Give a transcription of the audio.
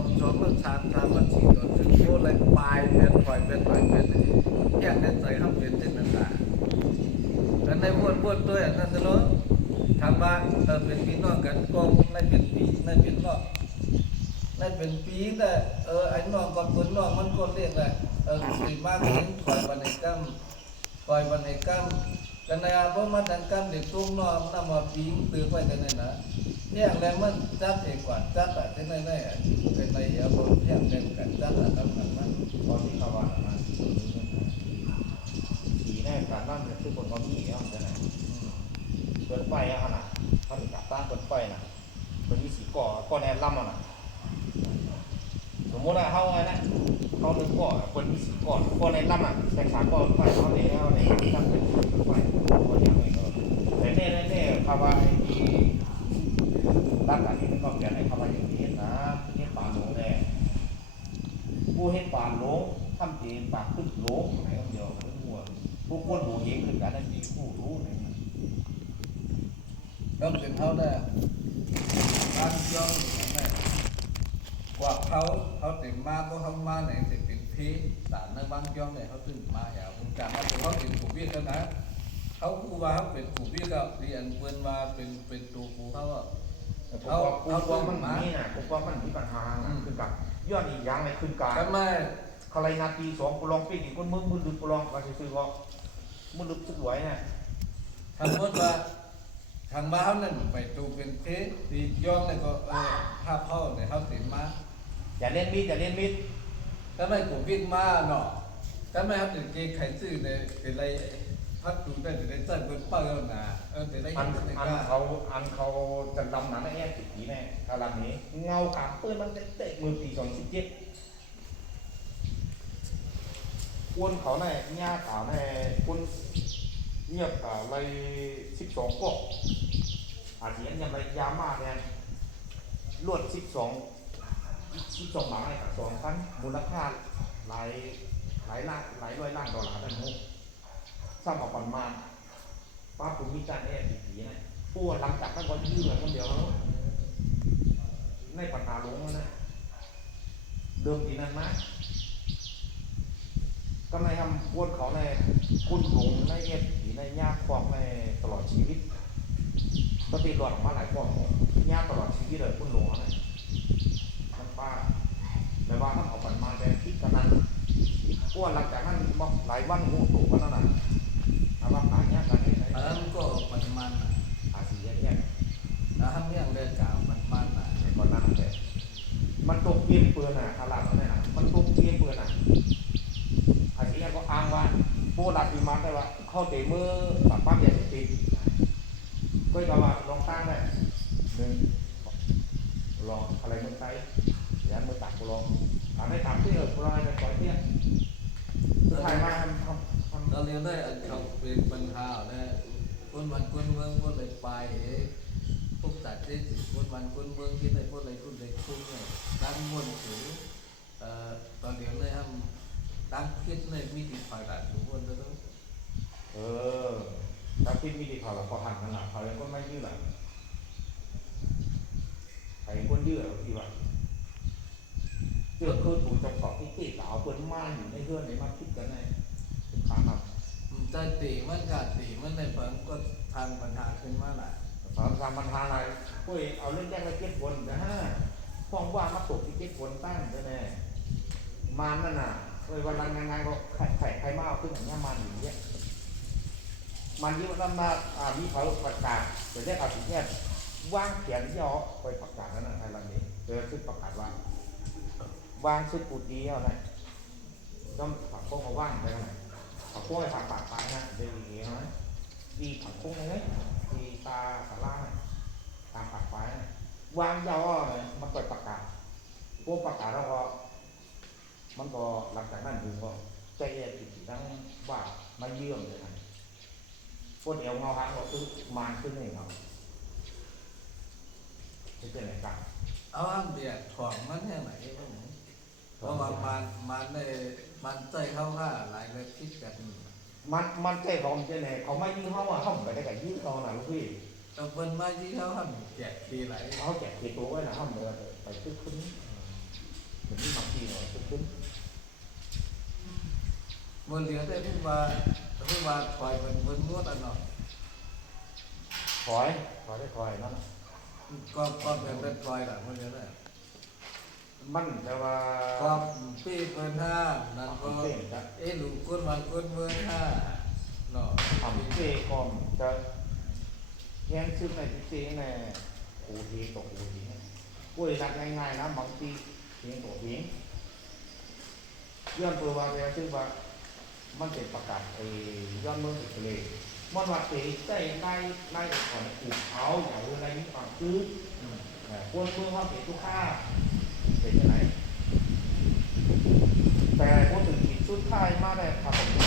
องสองแล้วสามสามมันสี่ตัวถึงโอ้เลยปลายเดือนปล่อยเป็นปล่อยเป็นแยกได้ใส่ห้ามเป็นเส้นต่างๆแต่ในพวดพวดตัวอย่างนั้นตลอดทางบ้าเออเป็นพี่น้องกันก็ไม่เป็นปีไม่เป็นรอบไม่เป็นปีแต่เออไอ้น้องกับคนน้องมันก็เรียกแหละเออปีมากถึงปล่อยบันในกั้มปล่อยบันในกั้ม กันในอาพวกมันดังกั้มเด็กตุ้งนองนำมาปีงตื้อไปกันในนะเนี่ยแล้วมันจัดเองกว่าจัดอะที่ไหนไหนอะเป็นในเอาบนเนี่ยเล่นกันจัดอะทำกันมันตอนที่เขาว่านะสีแน่การบ้านเนี่ยคือคนเขามีเนาะจะไหนเปิดไฟอะขนาดเขาถึงกับตั้งเปิดไฟนะเป็นมีสีก่อก่อแนวล่ำอะนะ สมมติว่าเขาไงนะเขาเป็นก่อคนก่อก่อแนวล่ำอะแต่ขาก่อไฟเขาเนี่ยเขาเนี่ยตั้งเป็นไฟก่อย่างนี้ก็แต่แน่แน่ๆคำว่าไอ้ที่ตั้งกันนี่มันก็เปลี่ยนให้คำว่าอย่างนี้นะที่ป่าหลงแน่ผู้เห็นปานโลงทำเจนปากขึ้นโลงไหนก็เดียวกันหัวผู้คนหูเห็นขึ้นกันนั่นมีผู้รู้ไหนมันก็เป็นเขาได้การย่อน ว่าเขาเขาติดมาก็เขามาไหนติดเป็นพีแต่ในบางย่องเนี่ยเขาถึงมาอย่างผมจำว่าเขาเป็นผู้วิทย์แล้วนะเขาคูว่าเขาเป็นผู้วิทย์ก็เรียนเพื่อนมาเป็นเป็นตัวครูเขาเขาเขาว่ามันนี่นะเขาว่ามันมีปัญหาคือกับย้อนอีกอย่างในขึ้นการทำไมใครนาทีสองกูลองปีอีกคนมึงมึงดึกกูลองมาซื้อว่ามึงดึกสุดหวยเนี่ยทางมดว่าทางบ้านนั่นไปตูเป็นเพดีย่องเนี่ยก็เออภาพเขาเนี่ยเขาติดมา อย่าเล่นมีดอย่าเล่นมีดทำไมผมวิ่งมาเนาะทำไมครับถึงเกย์ไข่ซื่อในเป็นไรพัดดูได้ถึงได้เต้นเปิ้ลเปิ้ลนะเออถึงได้อัยินนในอันกล้าเขาอันเขาจะดำน้ำแน่สิบปีแน่กาลังนี้ เงาขามปืนมันเตะมือปีสองสิบเจ็ดอ้วนเขาในหญ้าขาวในคุณเงียบกับไรสิบสองก็อาจจะยังไรยามากเนี่ยลวดสิบสอง สิบสองหมาในกับสองพันมูลค่าหลายหลายล้านหลายร้อยล้านดอลลาร์ได้มั้งสร้างออกประมาณป้าคุณมีการแอบสิผีนะป้วนหลังจากนั้นก็ยืดเลยคนเดียวแล้วในปัญหาลงแล้วนะเดิมทีนั้นนะก็ในทำวนเขาในคุณหลงในเอ็ดหรือในยากควอกในตลอดชีวิตก็ตีหลอดออกมาหลายควอกยากตลอดชีวิตเลยคุณหลงอะไร ป้าแต่ว่าถ้าเอาปันมาแต่คิดกันนั้นอ้วนหลังจากนั้นบอกหลายวันหูถูกกันนั่นน่ะเอาว่าหายากกันนี่ไหนอันนั้นก็มันมันอาสีแยกนะทำเรื่องเรื่องกล่าวมันมันนะๆในก่อนหน้านั้นแต่มันตกเปลี่ยนเปลือนอะขลาดนั่นน่ะมันตกเปลี่ยนเปลือนอะอันนี้ก็อ้างว่าโบราณปีมันได้ว่าเข้าเตะมือปรับปั้มยาเสพติดก็จะว่าลองตั้งได้หนึ่งลองอะไรมือไซ อย่ามือตักกูลองทำให้ตักที่เออกูลองให้ปล่อยเที่ยงถ่ายมาทำทำทำเราเรียนได้อันเขาเป็นปัญหาเนี่ยคนวันคนเมืองคนเลยไปพวกสัตว์ที่คนวันคนเมืองที่ไหนพวกอะไรคนเลยคุ้มเนี่ยตั้งมนถือเอ่อตอนเดียวเลยทำตั้งคิดเลยมีติดฝ่ายดัดทุกคนก็ต้องเออถ้าคิดมีดีเขาเราพอหันขนาดเขาเลยก็ไม่ยืดหลังใครคนยืดที่ว่า เพื่อคือถูกจับสอบที่ตีสาวเปิ้นมาอยู่ในเพื่อนในมาคิดกันแน่ขาทำมันจะตีมันกัดตีมันในเปิงก็ทางปัญหาขึ้นมาแหละสามสามปัญหาอะไรเฮ้ยเอาเรื่องแยกไปเก็บคนนะฮะฟ้องว่ามาตกที่เก็บคนตั้งแน่ๆมันนั่นน่ะเฮ้ยวันรังงานก็ไข่ไข่ไข่มาเอาขึ้นอย่างเงี้ยมันอย่างเงี้ยมันยิ่งนั่นมาอ่ามีเขาประกาศเดี๋ยวแยกเอาสิแยกว่างเขียนย่อไปประกาศนั่นน่ะไทยรัฐนี้เจอขึ้นประกาศว่า วางชุดปูตีเอาไหนต้องผักพวกมาว่างไปทางไหนผักพวกไปผักปากตายนะเดี๋ยวอย่างเงี้ยนะดีผักพวกไหนดีตาสาล่านะตามปากไว้นะวางยาวเลยมันเปิดประกาศพวกประกาศแล้วก็มันก็หลังจากนั้นถึงก็ใจเย็นติดทั้งว่ามาเยี่ยมเลยนะพวกเดียวเงาหางก็คือมานขึ้นเองครับจะเป็นอะไรกันเอาอันเดียดของมันแค่ไหนก็ เพราะว่ามันมันในมันใจเข้าข้าหลายเลยคิดกันมันมันใจของมันจะไหนเขาไม่ยื้อเขาอะเขาไม่ได้กับยื้อเขานะลูกพี่แต่เป็นมาที่เขาทำแจกทีไหลเขาแจกทีตัวไว้นะเขาเดินไปตึ้งขึ้นถึงนี่บางทีเราจะขึ้นบนเหลือแต่ที่ว่าที่ว่าปล่อยมันบนงวดอันเนาะคอยคอยได้คอยนั่นก็ก็เป็นเป็นปล่อยละบนเหลือแต่ มันแต่ว่าก็ปีเปินห้านั่นก็เป้จะเอ้ลูกคนวันคนเมืองห้าเนาะทำเป้ก่อนจะแข่งซึ่งในที่เป้ในโอ้ทีตกโอ้ทีกุ้ยรักง่ายๆนะบางทีเพียงตัวเพียงย้อนตัวว่าแกซึ่งว่ามันเป็นประกาศไอ้ย้อนเมืองอิตาลีมันว่าเตะได้ได้ได้ก่อนถูกเขาอย่าเวลานี้ก่อนคือคนเมืองเขาเตะทุกข้า เป็นยังไงแต่พูดถึงขีดสุดท้ายมากเลยครับผม